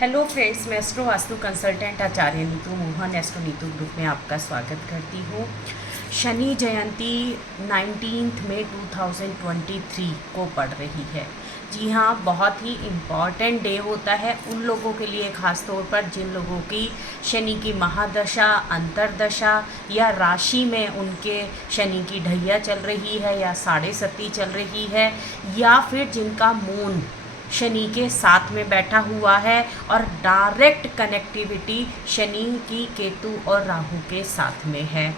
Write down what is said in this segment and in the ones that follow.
Hello friends, मैं astro vastu consultant आचार्य Neetu Mohan astro Neetu group में आपका स्वागत करती हूँ। शनि जयंती 19 मई 2023 को पड़ रही है। जी हाँ, बहुत ही इम्पॉर्टेंट डे होता है उन लोगों के लिए, ख़ास तौर पर जिन लोगों की शनि की महादशा, अंतरदशा या राशि में उनके शनि की ढैया चल रही है या साढ़े सती चल रही है, या फिर जिनका मून शनि के साथ में बैठा हुआ है और डायरेक्ट कनेक्टिविटी शनि की केतु और राहु के साथ में है।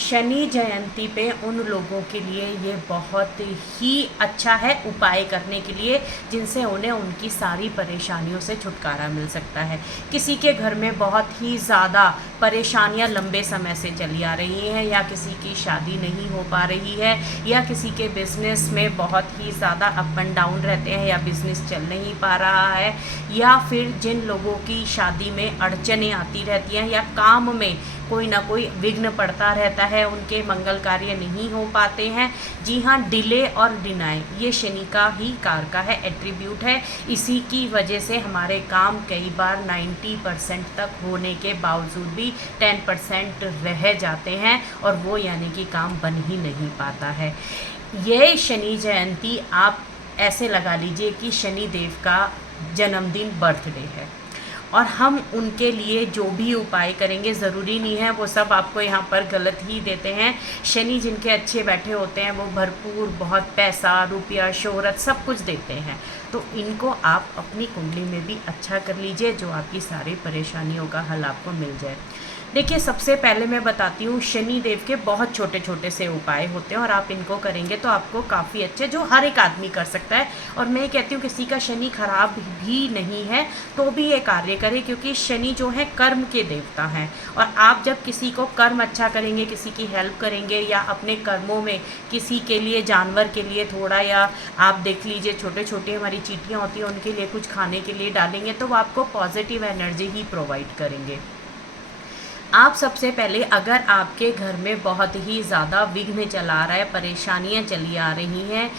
शनि जयंती पे उन लोगों के लिए ये बहुत ही अच्छा है उपाय करने के लिए, जिनसे उन्हें उनकी सारी परेशानियों से छुटकारा मिल सकता है। किसी के घर में बहुत ही ज़्यादा परेशानियां लंबे समय से चली आ रही हैं, या किसी की शादी नहीं हो पा रही है, या किसी के बिज़नेस में बहुत ही ज़्यादा अप एंड डाउन रहते हैं, या बिज़नेस चल नहीं पा रहा है, या फिर जिन लोगों की शादी में अड़चनें आती रहती हैं, या काम में कोई ना कोई विघ्न पड़ता रहता है, उनके मंगल कार्य नहीं हो पाते हैं। जी हाँ, डिले और डिनाई ये शनि का ही कार का है, एट्रीब्यूट है। इसी की वजह से हमारे काम कई बार 90% तक होने के बावजूद भी 10% रह जाते हैं, और वो यानी कि काम बन ही नहीं पाता है। ये शनि जयंती आप ऐसे लगा लीजिए कि शनि देव का जन्मदिन, बर्थडे है, और हम उनके लिए जो भी उपाय करेंगे, ज़रूरी नहीं है वो सब आपको यहाँ पर गलत ही देते हैं। शनि जिनके अच्छे बैठे होते हैं वो भरपूर बहुत पैसा, रुपया, शोहरत सब कुछ देते हैं, तो इनको आप अपनी कुंडली में भी अच्छा कर लीजिए, जो आपकी सारी परेशानियों का हल आपको मिल जाए। देखिए, सबसे पहले मैं बताती हूँ, शनि देव के बहुत छोटे छोटे से उपाय होते हैं, और आप इनको करेंगे तो आपको काफ़ी अच्छे, जो हर एक आदमी कर सकता है। और मैं कहती हूँ किसी का शनि खराब भी नहीं है तो भी ये कार्य करें, क्योंकि शनि जो है कर्म के देवता हैं, और आप जब किसी को कर्म अच्छा करेंगे, किसी की हेल्प करेंगे, या अपने कर्मों में किसी के लिए, जानवर के लिए थोड़ा, या आप देख लीजिए छोटे छोटे हमारी चींटियाँ होती हैं उनके लिए कुछ खाने के लिए डालेंगे, तो वो आपको पॉजिटिव एनर्जी ही प्रोवाइड करेंगे। आप सबसे पहले, अगर आपके घर में बहुत ही ज़्यादा विघ्न चला रहा है, परेशानियां चली आ रही हैं,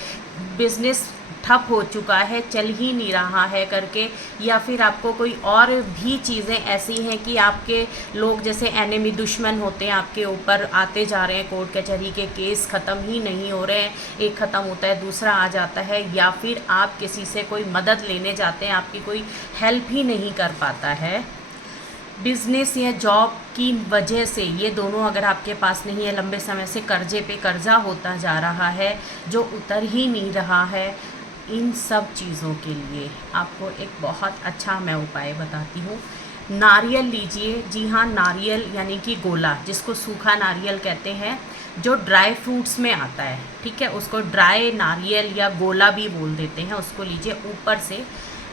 बिजनेस ठप हो चुका है, चल ही नहीं रहा है करके, या फिर आपको कोई और भी चीज़ें ऐसी हैं कि आपके लोग जैसे एनिमी, दुश्मन होते हैं, आपके ऊपर आते जा रहे हैं, कोर्ट कचहरी के केस ख़त्म ही नहीं हो रहे हैं, एक ख़त्म होता है दूसरा आ जाता है, या फिर आप किसी से कोई मदद लेने जाते हैं, आपकी कोई हेल्प ही नहीं कर पाता है, बिजनेस या जॉब की वजह से, ये दोनों अगर आपके पास नहीं है, लंबे समय से कर्जे पे कर्जा होता जा रहा है जो उतर ही नहीं रहा है, इन सब चीज़ों के लिए आपको एक बहुत अच्छा मैं उपाय बताती हूँ। नारियल लीजिए। जी हाँ, नारियल यानी कि गोला, जिसको सूखा नारियल कहते हैं, जो ड्राई फ्रूट्स में आता है, ठीक है, उसको ड्राई नारियल या गोला भी बोल देते हैं, उसको लीजिए। ऊपर से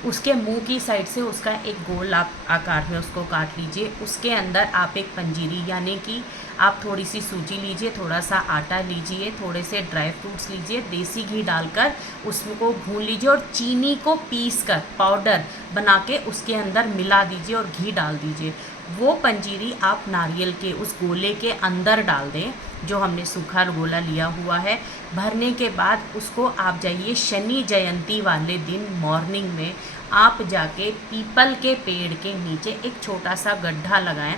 उसके मुंह की साइड से उसका एक गोल आप आकार में उसको काट लीजिए। उसके अंदर आप एक पंजीरी, यानी कि आप थोड़ी सी सूजी लीजिए, थोड़ा सा आटा लीजिए, थोड़े से ड्राई फ्रूट्स लीजिए, देसी घी डालकर उसको भून लीजिए, और चीनी को पीस कर पाउडर बना के उसके अंदर मिला दीजिए और घी डाल दीजिए। वो पंजीरी आप नारियल के उस गोले के अंदर डाल दें, जो हमने सूखा गोला लिया हुआ है। भरने के बाद उसको आप जाइए, शनि जयंती वाले दिन मॉर्निंग में आप जाके पीपल के पेड़ के नीचे एक छोटा सा गड्ढा लगाएं।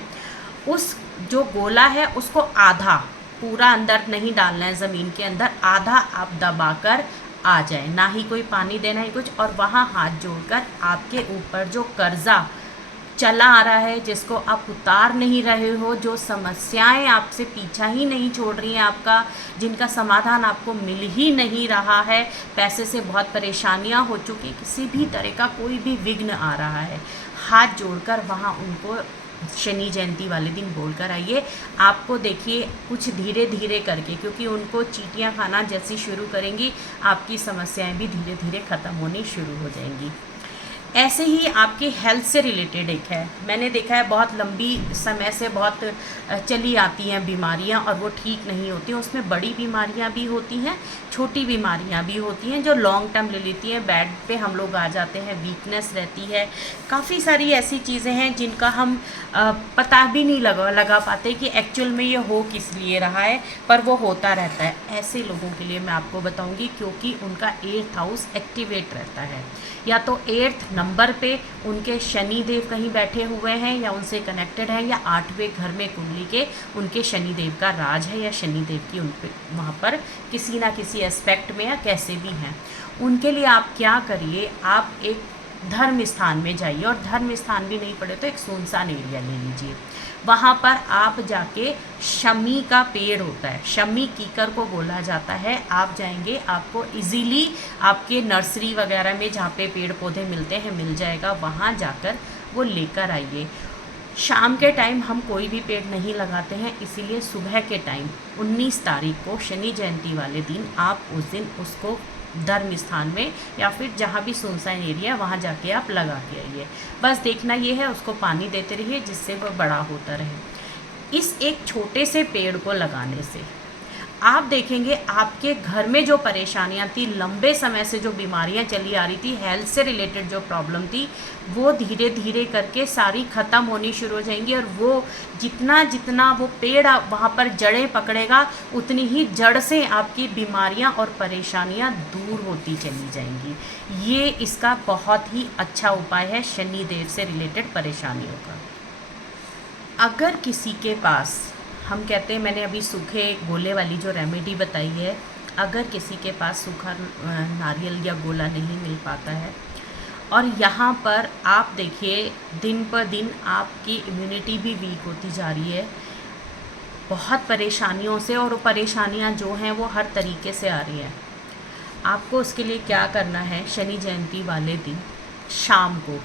उस जो गोला है उसको आधा, पूरा अंदर नहीं डालना है ज़मीन के अंदर, आधा आप दबाकर आ जाए, ना ही कोई पानी देना ही कुछ, और वहाँ हाथ जोड़कर आपके ऊपर जो कर्जा चला आ रहा है, जिसको आप उतार नहीं रहे हो, जो समस्याएं आपसे पीछा ही नहीं छोड़ रही हैं आपका, जिनका समाधान आपको मिल ही नहीं रहा है, पैसे से बहुत परेशानियां हो चुकी, किसी भी तरह का कोई भी विघ्न आ रहा है, हाथ जोड़कर वहाँ उनको शनि जयंती वाले दिन बोल कर आइए। आपको देखिए कुछ धीरे धीरे करके, क्योंकि उनको चींटियाँ खाना जैसी शुरू करेंगी, आपकी समस्याएं भी धीरे धीरे ख़त्म होनी शुरू हो जाएंगी। ऐसे ही आपकी हेल्थ से रिलेटेड एक है, मैंने देखा है बहुत लंबी समय से बहुत चली आती हैं बीमारियां, और वो ठीक नहीं होती हैं। उसमें बड़ी बीमारियां भी होती हैं, छोटी बीमारियां भी होती हैं, जो लॉन्ग टर्म ले लेती हैं, बेड पे हम लोग आ जाते हैं, वीकनेस रहती है, काफ़ी सारी ऐसी चीज़ें हैं जिनका हम पता भी नहीं लगा पाते कि एक्चुअल में ये हो किस लिए रहा है, पर वो होता रहता है। ऐसे लोगों के लिए मैं आपको बताऊँगी, क्योंकि उनका 8th हाउस एक्टिवेट रहता है, या तो 8th नंबर पे उनके शनि देव कहीं बैठे हुए हैं या उनसे कनेक्टेड हैं, या 8वें घर में कुंडली के उनके शनि देव का राज है, या शनि देव की उन पे वहाँ पर किसी ना किसी एस्पेक्ट में या कैसे भी हैं, उनके लिए आप क्या करिए, आप एक धर्म स्थान में जाइए, और धर्म स्थान भी नहीं पड़े तो एक सुनसान एरिया ले लीजिए। वहाँ पर आप जाके शमी का पेड़ होता है, शमी कीकर को बोला जाता है, आप जाएंगे आपको इजीली आपके नर्सरी वगैरह में जहाँ पे पेड़ पौधे मिलते हैं मिल जाएगा, वहाँ जाकर वो लेकर आइए। शाम के टाइम हम कोई भी पेड़ नहीं लगाते हैं, इसीलिए सुबह के टाइम 19 तारीख को शनि जयंती वाले दिन आप उस दिन उसको धर्म स्थान में या फिर जहाँ भी सुनसान एरिया वहाँ जाके आप लगा के आइए। बस देखना ये है, उसको पानी देते रहिए जिससे वह बड़ा होता रहे। इस एक छोटे से पेड़ को लगाने से आप देखेंगे आपके घर में जो परेशानियां थी, लंबे समय से जो बीमारियां चली आ रही थी, हेल्थ से रिलेटेड जो प्रॉब्लम थी, वो धीरे धीरे करके सारी ख़त्म होनी शुरू हो जाएंगी। और वो जितना जितना वो पेड़ वहाँ पर जड़ें पकड़ेगा, उतनी ही जड़ से आपकी बीमारियां और परेशानियां दूर होती चली जाएंगी। ये इसका बहुत ही अच्छा उपाय है शनि देव से रिलेटेड परेशानियों का। अगर किसी के पास, हम कहते हैं, मैंने अभी सूखे गोले वाली जो रेमेडी बताई है, अगर किसी के पास सूखा नारियल या गोला नहीं मिल पाता है, और यहाँ पर आप देखिए दिन पर दिन आपकी इम्यूनिटी भी वीक होती जा रही है बहुत परेशानियों से, और वो परेशानियाँ जो हैं वो हर तरीके से आ रही हैं। आपको उसके लिए क्या करना है, शनि जयंती वाले दिन शाम को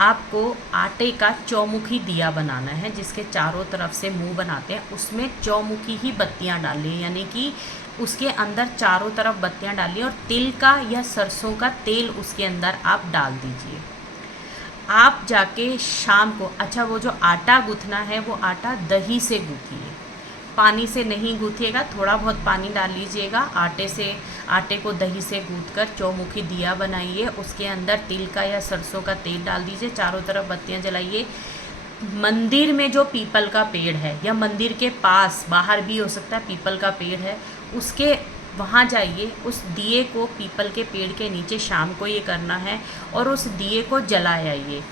आपको आटे का चौमुखी दिया बनाना है, जिसके चारों तरफ से मुंह बनाते हैं, उसमें चौमुखी ही बत्तियां डालिए, यानी कि उसके अंदर चारों तरफ बत्तियां डालिए, और तिल का या सरसों का तेल उसके अंदर आप डाल दीजिए। आप जाके शाम को, अच्छा वो जो आटा गूँथना है वो आटा दही से गूँथिए, पानी से नहीं गूँथिएगा, थोड़ा बहुत पानी डाल लीजिएगा, आटे को दही से गूँथकर चौमुखी दिया बनाइए, उसके अंदर तिल का या सरसों का तेल डाल दीजिए, चारों तरफ बत्तियां जलाइए। मंदिर में जो पीपल का पेड़ है, या मंदिर के पास बाहर भी हो सकता है पीपल का पेड़ है, उसके वहाँ जाइए, उस दिए को पीपल के पेड़ के नीचे शाम को ये करना है, और उस दिए को जलाए आइए।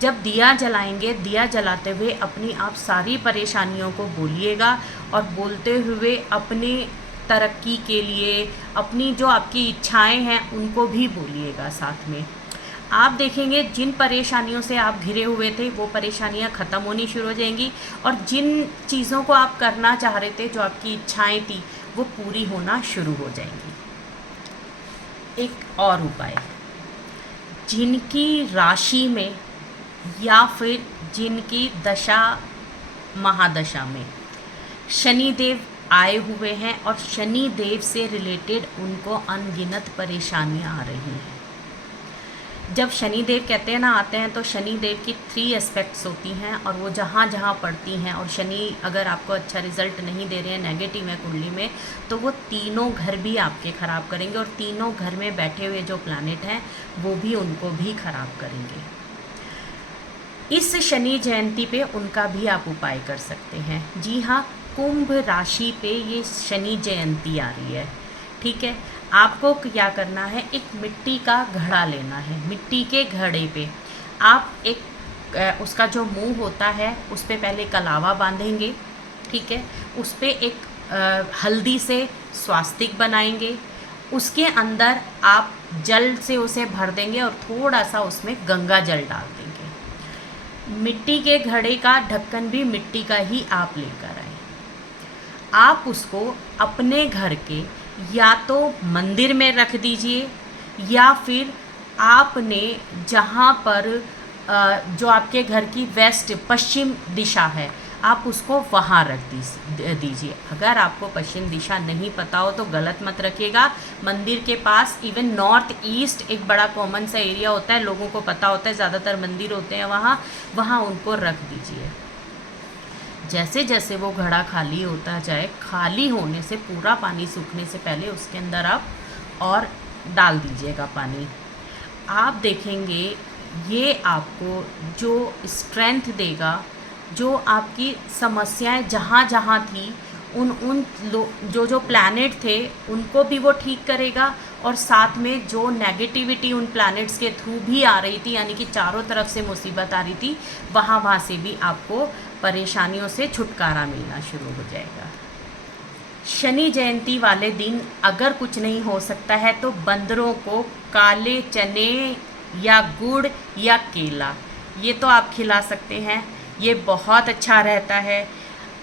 जब दिया जलाएंगे, दिया जलाते हुए अपनी आप सारी परेशानियों को बोलिएगा, और बोलते हुए अपने तरक्की के लिए, अपनी जो आपकी इच्छाएं हैं उनको भी बोलिएगा साथ में। आप देखेंगे जिन परेशानियों से आप घिरे हुए थे वो परेशानियां ख़त्म होनी शुरू हो जाएंगी, और जिन चीज़ों को आप करना चाह रहे थे, जो आपकी इच्छाएं थी, वो पूरी होना शुरू हो जाएंगी। एक और उपाय, जिनकी राशि में या फिर जिनकी दशा महादशा में शनि देव आए हुए हैं और शनि देव से रिलेटेड उनको अनगिनत परेशानियां आ रही हैं। जब शनि देव कहते हैं ना आते हैं, तो शनि देव की 3 एस्पेक्ट्स होती हैं, और वो जहाँ जहाँ पड़ती हैं, और शनि अगर आपको अच्छा रिजल्ट नहीं दे रहे हैं, नेगेटिव है कुंडली में, तो वो तीनों घर भी आपके ख़राब करेंगे, और तीनों घर में बैठे हुए जो प्लैनेट हैं वो भी उनको भी ख़राब करेंगे। इस शनि जयंती पे उनका भी आप उपाय कर सकते हैं। जी हाँ, कुंभ राशि पे ये शनि जयंती आ रही है, ठीक है। आपको क्या करना है, एक मिट्टी का घड़ा लेना है। मिट्टी के घड़े पे आप एक उसका जो मुंह होता है उस पे पहले कलावा बांधेंगे, ठीक है। उस पे एक हल्दी से स्वास्तिक बनाएंगे, उसके अंदर आप जल से उसे भर देंगे और थोड़ा सा उसमें गंगा जल डाल देंगे। मिट्टी के घड़े का ढक्कन भी मिट्टी का ही आप लेकर आए। आप उसको अपने घर के या तो मंदिर में रख दीजिए, या फिर आपने जहाँ पर जो आपके घर की वेस्ट पश्चिम दिशा है, आप उसको वहाँ रख दीजिए। अगर आपको पश्चिम दिशा नहीं पता हो तो गलत मत रखिएगा। मंदिर के पास, इवन नॉर्थ ईस्ट एक बड़ा कॉमन सा एरिया होता है, लोगों को पता होता है, ज़्यादातर मंदिर होते हैं वहाँ उनको रख दीजिए। जैसे जैसे वो घड़ा खाली होता जाए, खाली होने से, पूरा पानी सूखने से पहले उसके अंदर आप और डाल दीजिएगा पानी। आप देखेंगे ये आपको जो स्ट्रेंथ देगा, जो आपकी समस्याएं जहाँ जहाँ थी, जो प्लैनेट थे उनको भी वो ठीक करेगा, और साथ में जो नेगेटिविटी उन प्लैनेट्स के थ्रू भी आ रही थी, यानी कि चारों तरफ से मुसीबत आ रही थी, वहाँ से भी आपको परेशानियों से छुटकारा मिलना शुरू हो जाएगा। शनि जयंती वाले दिन अगर कुछ नहीं हो सकता है तो बंदरों को काले चने या गुड़ या केला ये तो आप खिला सकते हैं, ये बहुत अच्छा रहता है।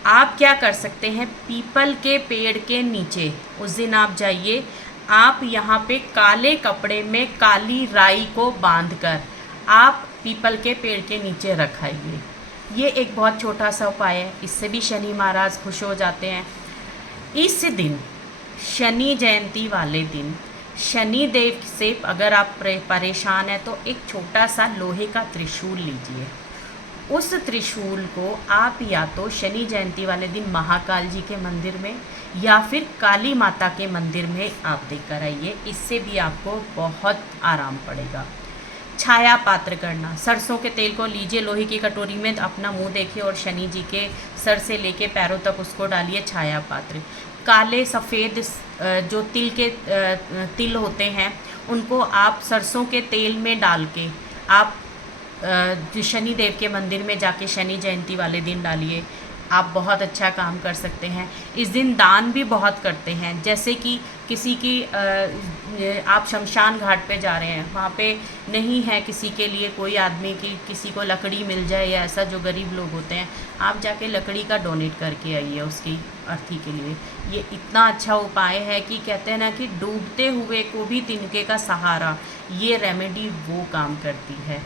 आप क्या कर सकते हैं, पीपल के पेड़ के नीचे उस दिन आप जाइए, आप यहाँ पे काले कपड़े में काली राई को बांधकर आप पीपल के पेड़ के नीचे रखाइए। ये एक बहुत छोटा सा उपाय है, इससे भी शनि महाराज खुश हो जाते हैं। इस दिन शनि जयंती वाले दिन शनि देव से अगर आप परेशान हैं तो एक छोटा सा लोहे का त्रिशूल लीजिए। उस त्रिशूल को आप या तो शनि जयंती वाले दिन महाकाल जी के मंदिर में या फिर काली माता के मंदिर में आप देकर आइए, इससे भी आपको बहुत आराम पड़ेगा। छाया पात्र करना, सरसों के तेल को लीजिए लोहे की कटोरी में, अपना मुंह देखिए और शनि जी के सर से लेके पैरों तक उसको डालिए छाया पात्र। काले सफ़ेद जो तिल के तिल होते हैं उनको आप सरसों के तेल में डाल के आप शनि देव के मंदिर में जाके शनि जयंती वाले दिन डालिए, आप बहुत अच्छा काम कर सकते हैं। इस दिन दान भी बहुत करते हैं, जैसे कि किसी की आप शमशान घाट पे जा रहे हैं, वहाँ पे नहीं है किसी के लिए कोई आदमी की किसी को लकड़ी मिल जाए या ऐसा, जो गरीब लोग होते हैं, आप जाके लकड़ी का डोनेट करके आइए उसकी अर्थी के लिए। ये इतना अच्छा उपाय है कि कहते हैं ना कि डूबते हुए को भी तिनके का सहारा, ये रेमेडी वो काम करती है।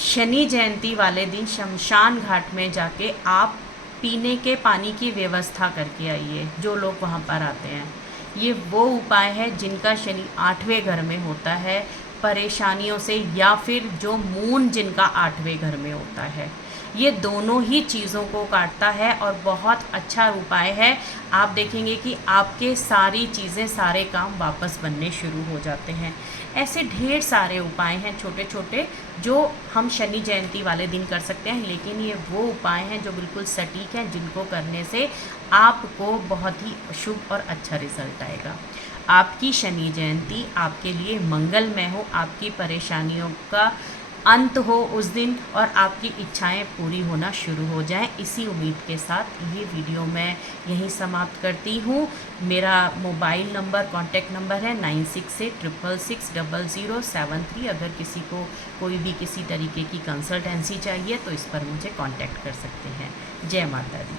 शनि जयंती वाले दिन शमशान घाट में जाके आप पीने के पानी की व्यवस्था करके आइए, जो लोग वहाँ पर आते हैं। ये वो उपाय है जिनका शनि 8वें घर में होता है परेशानियों से, या फिर जो मून जिनका 8वें घर में होता है, ये दोनों ही चीज़ों को काटता है और बहुत अच्छा उपाय है। आप देखेंगे कि आपके सारी चीज़ें सारे काम वापस बनने शुरू हो जाते हैं। ऐसे ढेर सारे उपाय हैं छोटे छोटे जो हम शनि जयंती वाले दिन कर सकते हैं, लेकिन ये वो उपाय हैं जो बिल्कुल सटीक हैं, जिनको करने से आपको बहुत ही शुभ और अच्छा रिजल्ट आएगा। आपकी शनि जयंती आपके लिए मंगलमय हो, आपकी परेशानियों का अंत हो उस दिन और आपकी इच्छाएं पूरी होना शुरू हो जाएं। इसी उम्मीद के साथ ये वीडियो मैं यहीं समाप्त करती हूँ। मेरा मोबाइल नंबर कॉन्टैक्ट नंबर है 9666660073। अगर किसी को कोई भी किसी तरीके की कंसल्टेंसी चाहिए तो इस पर मुझे कॉन्टैक्ट कर सकते हैं। जय माता दी।